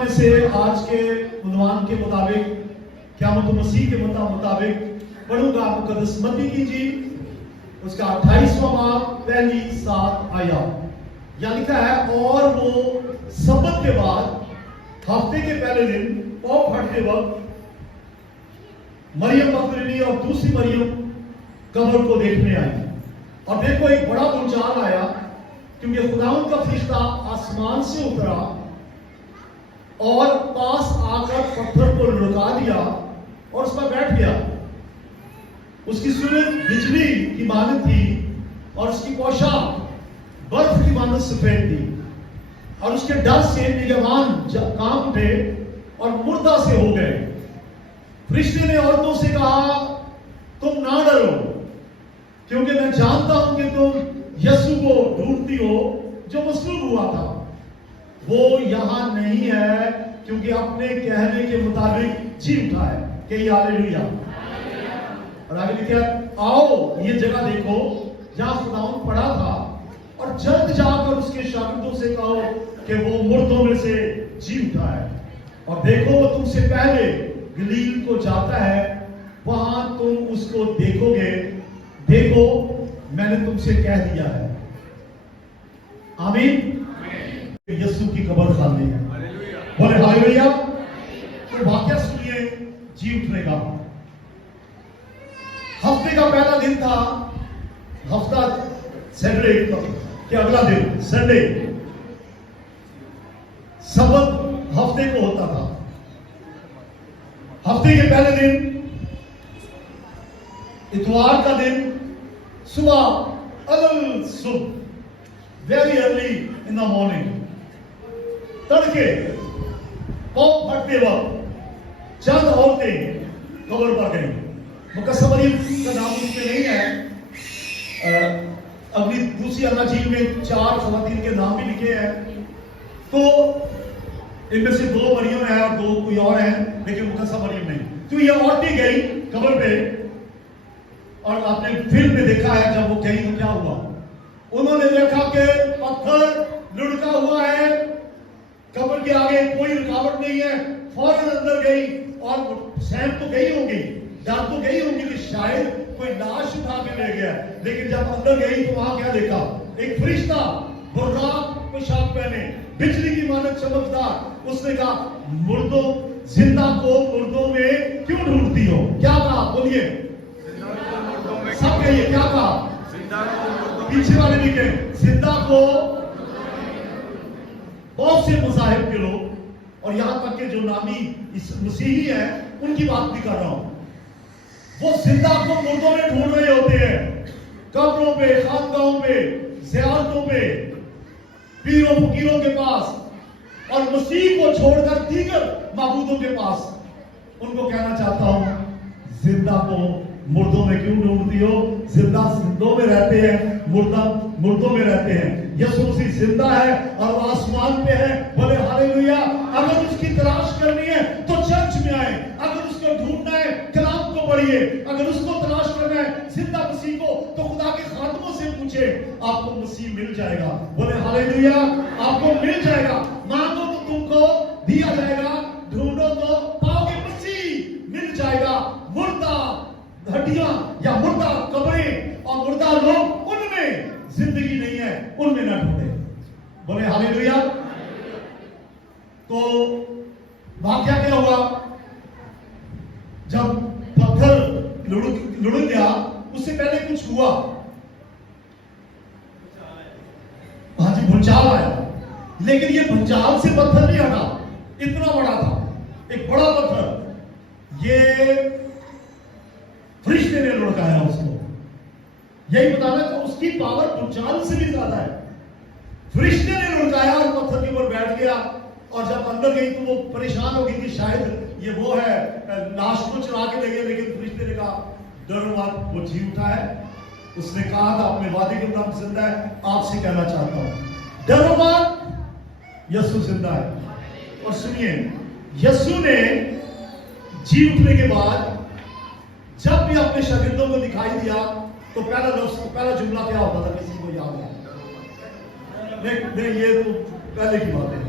میں سے آج کے عنوان کے مطابق قیامت مسیح کے مطابق پڑھوں گا مقدس متی کی انجیل اس کا 28واں باب پہلی 7 آیات. یہاں لکھا ہے اور وہ سبت کے بعد ہفتے کے پہلے دن پاؤں پھٹتے وقت مریم مغدلینی اور دوسری مریم قبر کو دیکھنے آئی. اور دیکھو ایک بڑا بھونچال آیا کیونکہ خداوند کا فرشتہ آسمان سے اترا اور پاس آ کر پتھر کو لڑکا دیا اور اس پر بیٹھ گیا. اس کی صورت بجلی کی مانند تھی اور اس کی پوشاک برف کی مانند سفید تھی اور اس کے ڈر سے نگہبان کانپ اٹھے اور مردہ سے ہو گئے. فرشتے نے عورتوں سے کہا تم نہ ڈرو کیونکہ میں جانتا ہوں کہ تم یسوع کو ڈھونڈتی ہو جو مصلوب ہوا تھا. وہ یہاں نہیں ہے کیونکہ اپنے کہنے کے مطابق جی اٹھا ہے. کہ ہاللیلویا. اور آگے لکھا ہے آؤ یہ جگہ دیکھو جہاں خداوند پڑا تھا اور جلد جا کر اس کے شاگردوں سے کہو کہ وہ مردوں میں سے جی اٹھا ہے. اور دیکھو وہ تم سے پہلے گلیل کو جاتا ہے وہاں تم اس کو دیکھو گے. دیکھو میں نے تم سے کہہ دیا ہے. آمین. یسوع کی قبر خالی ہے. بولے ہاللیلویا. تو واقعہ سنیے جی اٹھنے کا. ہفتے کا پہلا دن تھا. ہفتہ سیٹرڈے کہ اگلا دن سنڈے. سبت ہفتے کو ہوتا تھا. ہفتے کے پہلے دن اتوار کا دن صبح صبح very early in the morning تڑکے پاؤں پھٹتے وقت چند عورتیں قبر پر گئیں. مقدس مریم کا نام اس میں نہیں ہے. اپنی دوسری اناجیل میں 4 خواتین کے نام بھی لکھے ہیں. تو ان میں سے 2 مریم ہیں اور 2 کوئی اور ہیں لیکن مقدس مریم نہیں. تو یہ عورتیں گئی قبر پہ اور آپ نے فلم میں دیکھا ہے جب وہ گئی تو کیا ہوا. انہوں نے دیکھا کہ پتھر لڑکا ہوا ہے قبر کے آگے کوئی رکاوٹ نہیں ہے. فوراً اندر گئی اور سہم تو گئی ہوں گی ڈر تو گئی ہوں گی کہ شاید کوئی لاش اٹھا کے لے گیا. لیکن جب اندر گئی تو وہاں کیا دیکھا. ایک فرشتہ براق پوشاک پہنے بجلی کی مانند چمکدار. اس نے کہا مردوں زندہ کو مردوں میں کیوں ڈھونڈتی ہو. کیا کہا بولیے سب کہیے کیا کہا. پیچھے والے بھی کہیں زندہ کو. بہت سے مذاہب کے لوگ اور یہاں تک کہ جو نامی مسیحی ہیں ان کی بات بھی کر رہا ہوں. وہ زندہ کو مردوں میں ڈھونڈ رہے ہوتے ہیں. قبروں پہ خانقاہوں پہ زیارتوں پہ پیروں فقیروں کے پاس اور مسیح کو چھوڑ کر دیگر معبودوں کے پاس. ان کو کہنا چاہتا ہوں زندہ کو مردوں میں کیوں ڈھونڈتی ہو. زندہ زندوں میں رہتے ہیں مردہ مردوں میں رہتے ہیں. یسوع مسیح زندہ ہے اور وہ آسمان پہ ہے. بولے ہاللیلویا. اگر اس کی تلاش کرنی ہے تو چرچ میں آئے. اگر اس کو ڈھونڈنا ہے کلام کو پڑھیے. اگر اس کو تلاش کرنا ہے زندہ مسیح کو تو خدا کے خادموں سے پوچھے. آپ کو مسیح مل جائے گا. بولے ہاللیلویا. آپ کو مل جائے گا. مانگو تو تم کو دیا جائے گا. ڈھونڈو تو پاؤ گے. مسیح مل جائے گا. مردہ ہڈیاں یا مردہ قبریں اور مردہ لوگ ان میں زندگی نہیں ہے. ان میں نہ ڈھونڈے. بولے ہاللیلویا. تو واقعہ کیا ہوا جب پتھر لڑک گیا اس سے پہلے کچھ ہوا. ہاں جی بھونچال آیا. لیکن یہ بھونچال سے پتھر نہیں ہٹا. اتنا بڑا تھا ایک بڑا پتھر. یہ فرشتے نے لڑکایا اس کو. یہی بتانا کہ اس کی پاور بھونچال سے بھی زیادہ ہے. فرشتے نے لڑکایا اور پتھر کے اوپر بیٹھ گیا. اور جب اندر گئی تو وہ پریشان ہو گئی کہ شاید یہ وہ ہے لاش کو چرا کے لے گئے. لیکن فرشتے نے کہا ڈرو مت وہ جی اٹھا ہے. اس نے کہا تھا اپنے وعدے کے مطابق زندہ ہے. آپ سے کہنا چاہتا ہوں ڈرو مت یسوع زندہ ہے. اور سنیے یسوع نے جی اٹھنے کے بعد جب بھی اپنے شاگردوں کو دکھائی دیا تو پہلا لفظ پہلا جملہ کیا ہوتا تھا. کسی کو یاد ہے؟ نہیں یہ تو پہلے کی بات ہے.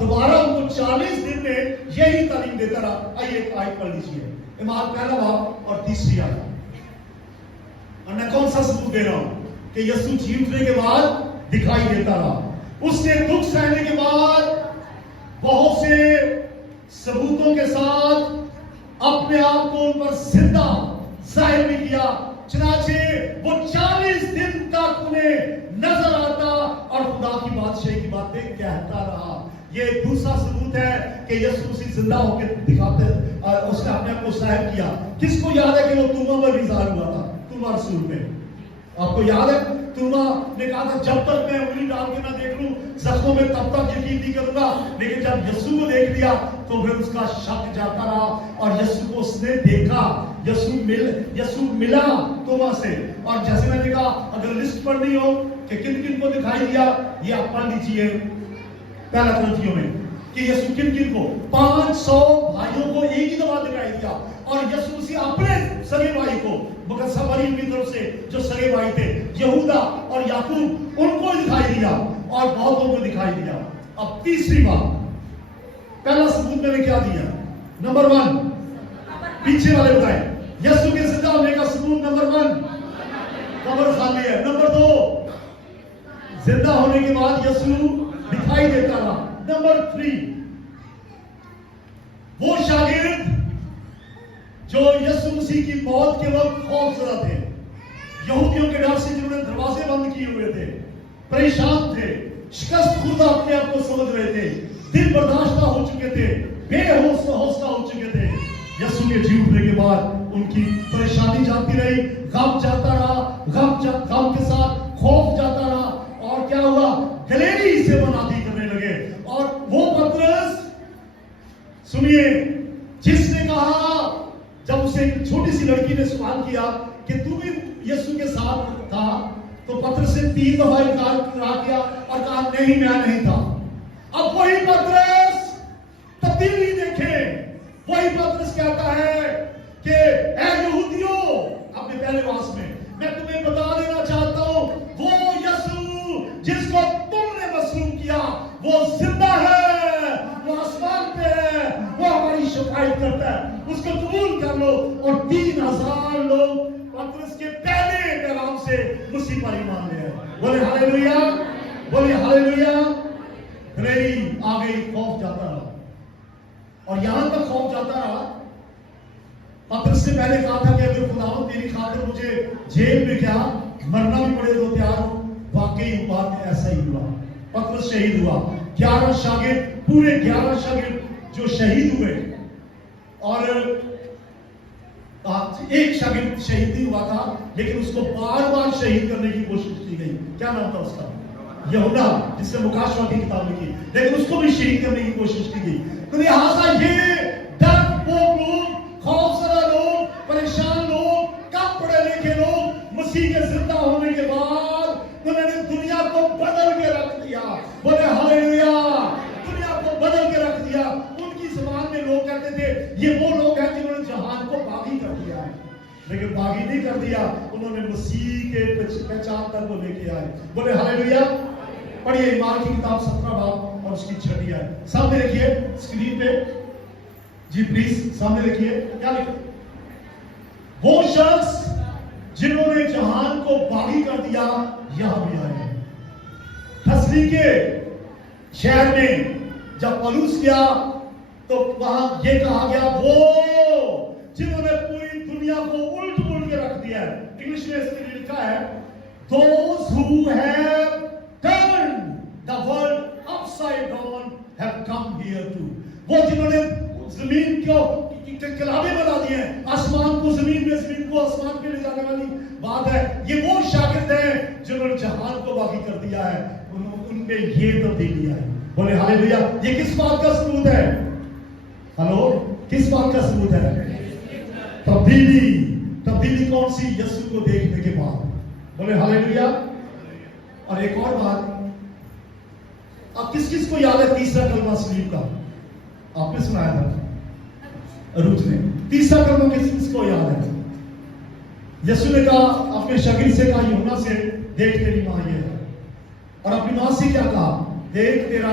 دوبارہ ان کو 40 دن میں یہی تعلیم دیتا رہا. آئیے ایک آیت پڑھ لیجیے, اعمال پہلا باب اور 3 آیت. اور میں کون سا ثبوت دے رہا ہوں کہ یسوع جی اٹھنے کے بعد دکھائی دیتا رہا. اس نے دکھ سہنے کے بعد بہت سے ثبوتوں کے ساتھ اپنے آپ کو ان پر زندہ ظاہر بھی کیا. چنانچہ وہ 40 دن تک انہیں نظر آتا اور خدا کی بادشاہی کی باتیں کہتا رہا. یہ دوسرا ثبوت ہے کہ یسوع مسیح زندہ ہو کے دکھاتے, اس نے اپنے آپ کو ظاہر کیا. کس کو یاد ہے کہ وہ توما پر بھی ظاہر ہوا تھا؟ توما رسول میں آپ کو یاد ہے توما نے کہا تھا جب تک میں انگلی ڈال کے نہ دیکھ لوں زخموں میں تب تک یقین نہیں کروں گا. لیکن جب یسوع کو دیکھ لیا تو پھر اس کا شک جاتا رہا اور یسوع کو اس نے دیکھا. یسوع ملا توما سے. اور جیسے میں نے کہا اگر لسٹ پڑھنی ہو کہ کن کن کو دکھائی دیا, یہ آپ پڑھ لیجیے پہلا کرنتھیوں میں کہ یسوع کن کن کو 500 بھائیوں کو ایک ہی دفعہ دکھائی دیا. اور یسوع مسیح اپنے سگے بھائی کو مقدسہ مریم کی طرف سے جو سگے بھائی تھے یہودا اور یعقوب ان کو دکھائی دیا اور بہتوں کو دکھائی دیا. اب تیسری بات, پہلا ثبوت میں نے کیا دیا؟ نمبر 1 پیچھے والے بتائیں. یسوع کے زندہ ہونے کا ثبوت نمبر 1 قبر خالی ہے. نمبر 2 زندہ ہونے کے بعد یسوع دکھائی دیتا رہا. نمبر 3 وہ شاگرد جو یسوع مسیح کی موت کے وقت خوفزدہ تھے, یہودیوں کے ڈر سے جنہوں نے دروازے بند کیے ہوئے تھے, پریشان تھے, شکست خوردہ اپنے آپ کو سمجھ رہے تھے, دل برداشتہ ہو چکے تھے, بے حوصلہ ہو چکے تھے. یسوع کے جی اٹھنے کے بعد ان کی پریشانی جاتی رہی, غم جاتا رہا, غم کے ساتھ خوف جاتا رہا. اور کیا ہوا؟ گلیلی سے منادی کرنے لگے. اور وہ پترس سنیے جس نے کہا, جب اسے ایک چھوٹی سی لڑکی نے سوال کیا کہ تو بھی یسوع کے ساتھ تھا, تو پترس نے 3 دفعہ انکار کیا اور کہا نہیں میں نہیں تھا. اب وہی پترس تبدیلی دیکھیں, وہی پترس کہتا ہے کہ اے یہودیوں, اپنے پہلے واس میں تمہیں بتا دینا چاہتا ہوں وہ یسوع جس کو تم نے مصلوب کیا وہ زندہ ہے, وہ آسمان پہ ہے, وہ ہماری شفاعت کرتا ہے, اس کو قبول کر لو. اور 3000 لوگ پترس کے پہلے پیغام سے مسیح پر ایمان لے آئے. بولے ہاللیلویا, بولے ہاللیلویا. گلیلی آ گئی, خوف جاتا رہا. اور یہاں تک خوف جاتا رہا, پترس نے پہلے کہا تھا کہ اگر خداوند تیری خاطر مجھے جیل میں کیا مرنا بھی پڑے تو تیار ہوں. واقعی بات ایسا ہی ہوا, پترس شہید ہوا. 11 شاگرد, پورے 11 شاگرد جو شہید ہوئے, اور ایک شاگرد شہید نہیں ہوا تھا لیکن اس کو بار بار شہید کرنے کی کوشش کی گئی. کیا نام تھا اس کا؟ یہودا, جس نے مکاشفہ کی کتاب لکھی, لیکن اس کو بھی شہید کرنے کی کوشش کی گئی. تو لہٰذا یہ ڈرپوک لوگ, خوفزدہ لوگ, پریشان لوگ, کم پڑھے لکھے لوگ مسیح کے زندہ ہونے کے بعد انہوں نے دنیا کو بدل کے رکھ دیا. بولے ہاللیلویا, دنیا کو بدل کے رکھ دیا. ان کی زبان میں لوگ کہتے تھے یہ وہ لوگ ہیں جنہوں نے جہان کو باغی کر دیا ہے, لیکن باغی نہیں کر دیا, انہوں نے مسیح کے پہچان تک کو لے کے آئے. بولے ہاللیلویا. پڑھیے ایمان کی کتاب 17 باب اور اس کی 6 آیت. سامنے رکھیے اسکرین پہ جی پلیز, سامنے رکھیے. کیا لکھا؟ وہ شخص جنہوں نے جہان کو باغی کر دیا یہاں بھی آئے. تھسلونیکے شہر میں جب پولس گیا تو وہاں یہ کہا گیا وہ جنہوں نے پوری دنیا کو الٹ کے رکھ دیا ہے. انگلش میں اس میں لکھا ہے those who have turned the world upside down have come here too. وہ جنہوں نے زمین کو کلابے بنا دیے ہیں, آسمان کو زمین میں, زمین کو آسمان پہ لے جانے والی بات ہے. یہ وہ شاگرد ہیں جنہوں نے جہان کو باقی کر دیا ہے, ان پہ یہ تبدیلی آئی. بولے ہاللیلویا. یہ کس بات کا ثبوت ہے؟ ہلو, کس بات کا ثبوت ہے؟ تبدیلی. تبدیلی کون سی؟ یسوع کو دیکھنے کے بعد. بولے ہاللیلویا. اور ایک اور بات, اب کس کس کو یاد ہے تیسرا کلمہ سلیب کا؟ آپ نے سنایا تھا روت نے. تیسرا کلمہ کس کس کو یاد ہے؟ یسوع نے کہا اپنے شاگرد سے کہا یوحنا سے, دیکھ تیری ماں یہ ہے. اور اپنی ماں سے کیا کہا؟ دیکھ تیرا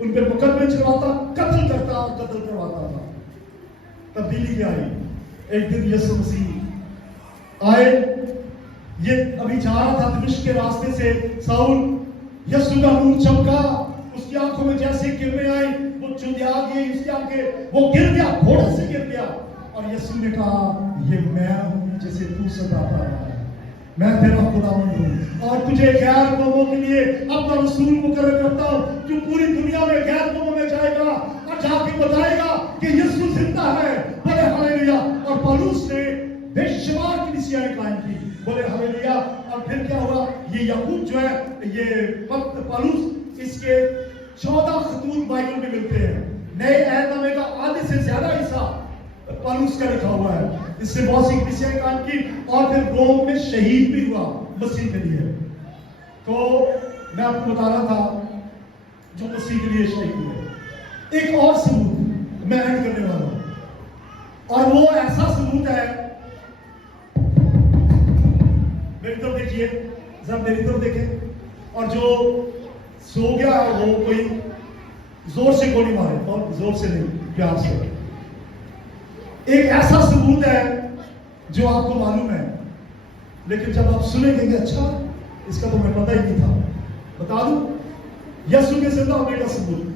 ان پہ مقدمے چلواتا، قتل کرتا اور قتل کرواتا تھا. تبدیلی کیا آئی؟ ایک دن یسوع مسیح آئے. یہ ابھی جا رہا تھا دمشق کے راستے سے ساؤل. یسوع کا نور چمکا، اس کی آنکھوں میں جیسے کرنیں آئی، وہ چندیا گئی اس کے آگے، وہ گر گیا، گھوڑے سے گر گیا. اور یسوع نے کہا یہ میں ہوں جسے تو ستاتا رہا ہے، میں تیرا خداوند ہوں اور تجھے غیر قوموں کے لیے اپنا رسول مقرر کرتا ہوں، جو پوری دنیا میں غیر قوموں میں جائے گا اور جا کے بتائے گا کہ یسوع زندہ ہے. بولے ہلیلویا. اور پولس نے بے شمار کلیسیاں قائم کی. بولے ہلیلویا. اور پھر کیا ہوا؟ یہ یعقوب جو ہے، یہ پولس، اس کے 14 خطوط بائبل میں ملتے ہیں. نئے عہد نامے کا آدھے سے زیادہ حصہ پولس کا لکھا ہوا ہے. اس سے بہت سی کلیسیاں قائم کی اور پھر روم میں شہید بھی ہوا مسیح کے لیے. تو میں آپ کو بتا رہا تھا جو مسیح کے لیے شہید ہوئے. ایک اور ثبوت میں ایڈ کرنے والا ہوں، اور وہ ایسا ثبوت ہے. میری طرف دیکھیے ذرا، میری طرف دیکھیں. اور جو سو گیا وہ کوئی زور سے گولی مارے، اور زور سے نہیں، پیار سے. ایک ایسا ثبوت ہے جو آپ کو معلوم ہے، لیکن جب آپ سنیں گے کہ اچھا اس کا تو میں پتہ ہی نہیں تھا. بتا دوں یسوع کے زندہ ہونے کا ثبوت.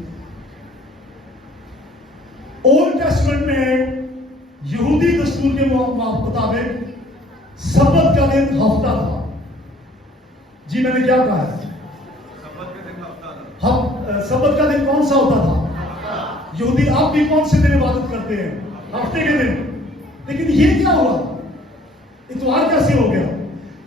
اولڈ ٹیسٹمنٹ میں یہودی دستور کے مطابق سبت کا دن ہفتہ تھا. جی میں نے کیا کہا ہے؟ سبت کا دن کون سا ہوتا تھا؟ یہودی آپ بھی کون سے دن عبادت کرتے ہیں؟ ہفتے کے دن. لیکن یہ کیا ہوا؟ اتوار کیسے ہو گیا؟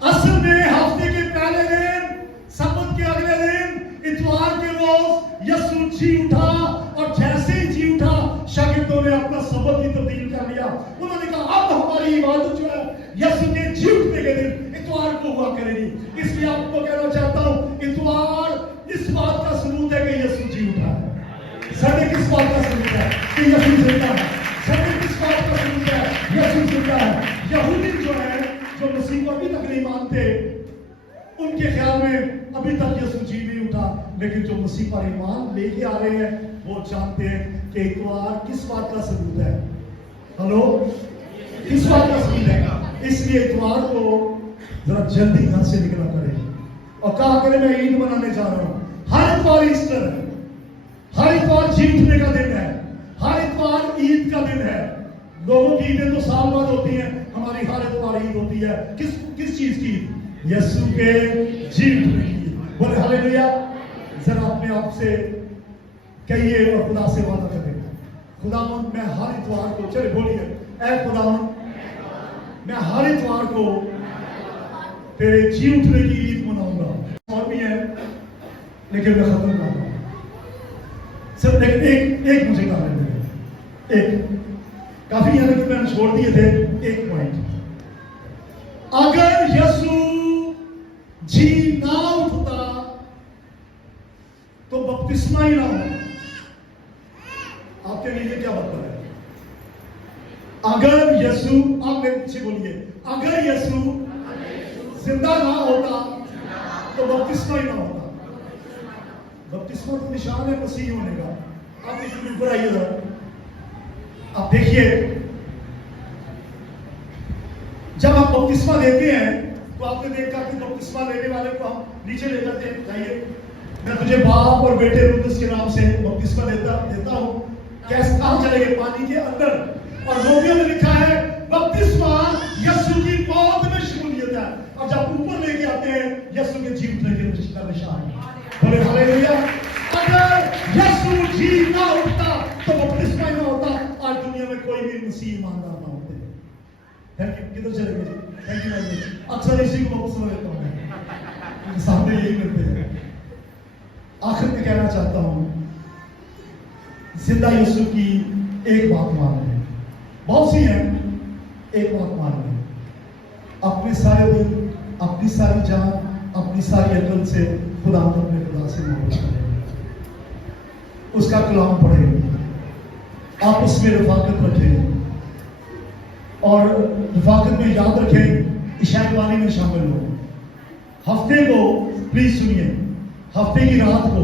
اصل میں ہفتے کے پہلے دن، سبت کے اگلے دن، اتوار کے روز یسوع جی اٹھا، اور جیسے ہی جی اٹھا شاگردوں نے اپنا سبت ہی تبدیل کر لیا. انہوں نے کہا اب ہماری عبادت جو ہے یسوع کے جی اٹھنے کے دن اتوار کو ہوا کرے گی. اس لیے آپ کو کہنا چاہتا ہوں اتوار اس بات کا ثبوت ہے کہ یسوع جی اٹھا ہے. سنڈے کس بات کا ثبوت ہے؟ کہ یسوع زندہ ہے. سنڈے کس بات کا ثبوت ہے؟ یسوع زندہ ہے. یہودی جو ہے، جو مسیح کو ابھی تک نہیں مانتے، ان کے خیال میں ابھی تک یسوع جی نہیں اٹھا. لیکن جو مسیح پر ایمان لے کے آ رہے ہیں وہ جانتے ہیں کہ اتوار کس بات کا ثبوت ہے. ہلو، کس بات کا ثبوت ہے؟ اس لیے اتوار کو ذرا جلدی گھر سے نکلا کرے اور کہا کرے میں عید منانے جا رہا ہوں. ہر اتوار ایسٹر ہے، ہر اتوار جی اٹھنے کا دن ہے، ہر اتوار عید کا دن ہے. لوگوں کی عیدیں تو سال بعد ہوتی ہیں، ہماری ہر اتوار عید ہوتی ہے. کس چیز کی؟ یسوع کے جی اٹھنے کی. بولے ہلیلویا. ذرا اپنے آپ سے کہیے اور خدا سے وعدہ کریں، خداوند میں ہر اتوار کو، چلے بولیے، اے خداوند میں ہر اتوار کو تیرے جی اٹھنے کی عید مناؤں گا. اور بھی ہے لیکن میں ختم کر رہا ہوں. صرف ایک مجھے کہا ہے، ایک کافی ہے کہ میں نے چھوڑ دیے تھے. ایک پوائنٹ، اگر یسوع جی نہ اٹھتا تو بپتسمہ ہی نہ ہوتا. آپ کے لیے کیا مطلب ہے؟ اگر یسوع، آپ میرے پیچھے بولیے، اگر یسوع زندہ نہ ہوتا تو بپتسمہ ہی نہ ہوتا. بپتسمہ تو نشان ہے مسیح ہونے کا. آپ اس کے اوپر آئیے ذرا، آپ دیکھیے جب آپ بپتسمہ لیتے ہیں تو آپ نے دیکھا کہ بپتسمہ لینے والے کو ہم نیچے لے جاتے ہیں. جائیے، میں تجھے باپ اور بیٹے روح القدس کے نام سے بپتسمہ دیتا ہوں. کیسے کہاں چلے گئے؟ پانی کے اندر. اور رومیو میں لکھا ہے بپتسمہ یسوع کی موت میں شمولیت ہے، اور جب اوپر لے کے آتے ہیں یسوع کے جی اٹھنے کے نشان. بولے ہلیلویا. اگر یسوع جی نہ اٹھتا تو بپتسمہ ہی نہ ہوتا، آج دنیا میں کوئی بھی مسیح ایماندار نہ ہوتے. Thank you. کدھر چلے گئے؟ Thank you. اکثر اسی کو بپتسمہ دیتا ہوں میں، سامنے یہی کرتے ہیں. آخر میں کہنا چاہتا ہوں، زندہ یسوع کی ایک بات مان لیں. بہت سی ہیں، ایک بات مان لیں. اپنے سارے دل، اپنی ساری جان، اپنی ساری عقل سے خدا اپنے خدا سے محبت کریں، اس کا کلام پڑھیں، آپس میں رفاقت رکھیں، اور رفاقت میں یاد رکھیں عشاء بانی میں شامل ہو. ہفتے کو پلیز سنیے، ہفتے کی رات کو